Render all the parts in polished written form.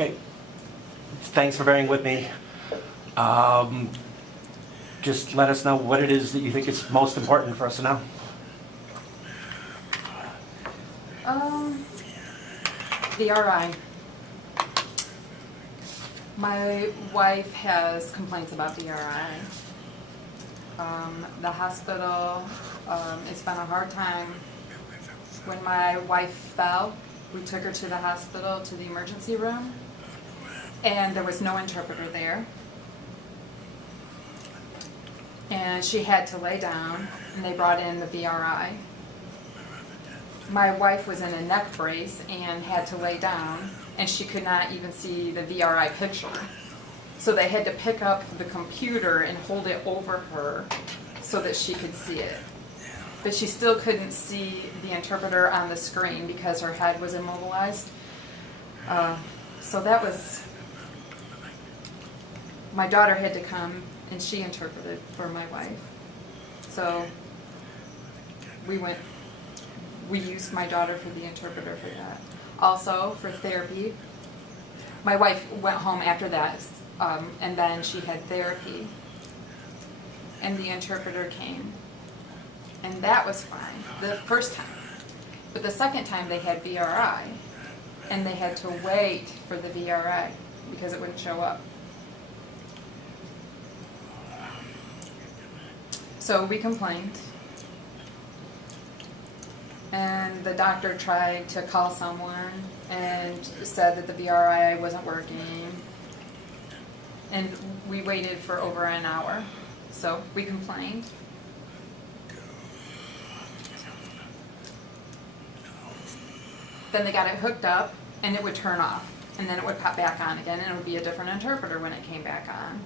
Okay. Thanks for bearing with me. Just let us know what it is that you think is most important for us to know. VRI. My wife has complaints about VRI. The hospital, it's been a hard time. When my wife fell, we took her to the hospital, to the emergency room, and there was no interpreter there. And she had to lay down, and they brought in the VRI. My wife was in a neck brace and had to lay down, and she could not even see the VRI picture. So they had to pick up the computer and hold it over her so that she could see it. But she still couldn't see the interpreter on the screen because her head was immobilized. So that was, my daughter had to come and she interpreted for my wife. So we used my daughter for the interpreter for that. Also for therapy, my wife went home after that, and then she had therapy, and the interpreter came, and that was fine the first time. But the second time they had VRI, and they had to wait for the VRI because it wouldn't show up. So we complained, and the doctor tried to call someone and said that the VRI wasn't working, and we waited for over an hour. So we complained. Then they got it hooked up, and it would turn off, and then it would pop back on again, and it would be a different interpreter when it came back on.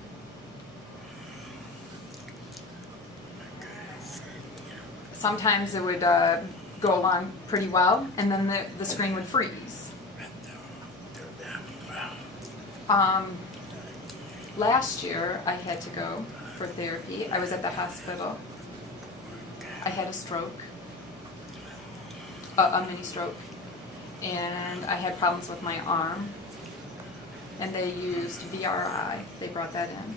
Sometimes it would go along pretty well, and then the screen would freeze. Last year, I had to go for therapy. I was at the hospital. I had a stroke, a mini stroke, and I had problems with my arm, and they used VRI. They brought that in.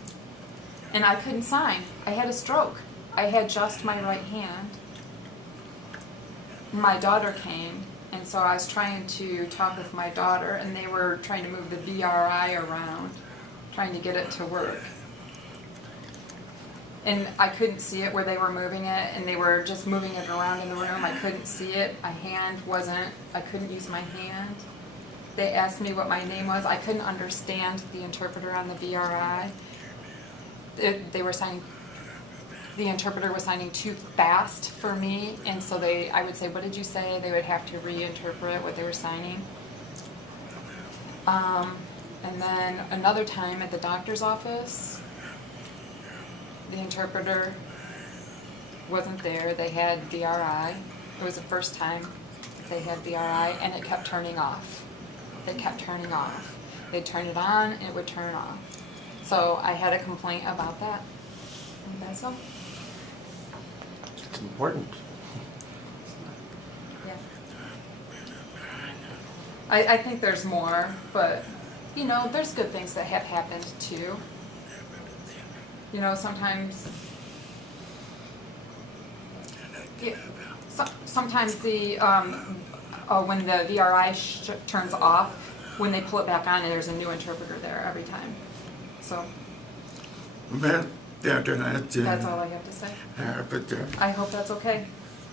And I couldn't sign. I had a stroke. I had just my right hand. My daughter came, and so I was trying to talk with my daughter, and they were trying to move the VRI around, trying to get it to work. And I couldn't see it where they were moving it, and they were just moving it around in the room. I couldn't see it. My hand wasn't, I couldn't use my hand. They asked me what my name was. I couldn't understand the interpreter on the VRI. They were signing, the interpreter was signing too fast for me, and so I would say, what did you say? They would have to reinterpret what they were signing. And then another time at the doctor's office, the interpreter wasn't there. They had VRI. It was the first time they had VRI, and it kept turning off. It kept turning off. They'd turn it on, and it would turn off. So I had a complaint about that. And that's all. It's important. Yeah. I think there's more, but, you know, there's good things that have happened too. You know, sometimes, sometimes the, when the VRI turns off, when they pull it back on, there's a new interpreter there every time. So. Well, That's all I have to say. I hope that's okay.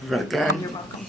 You're welcome.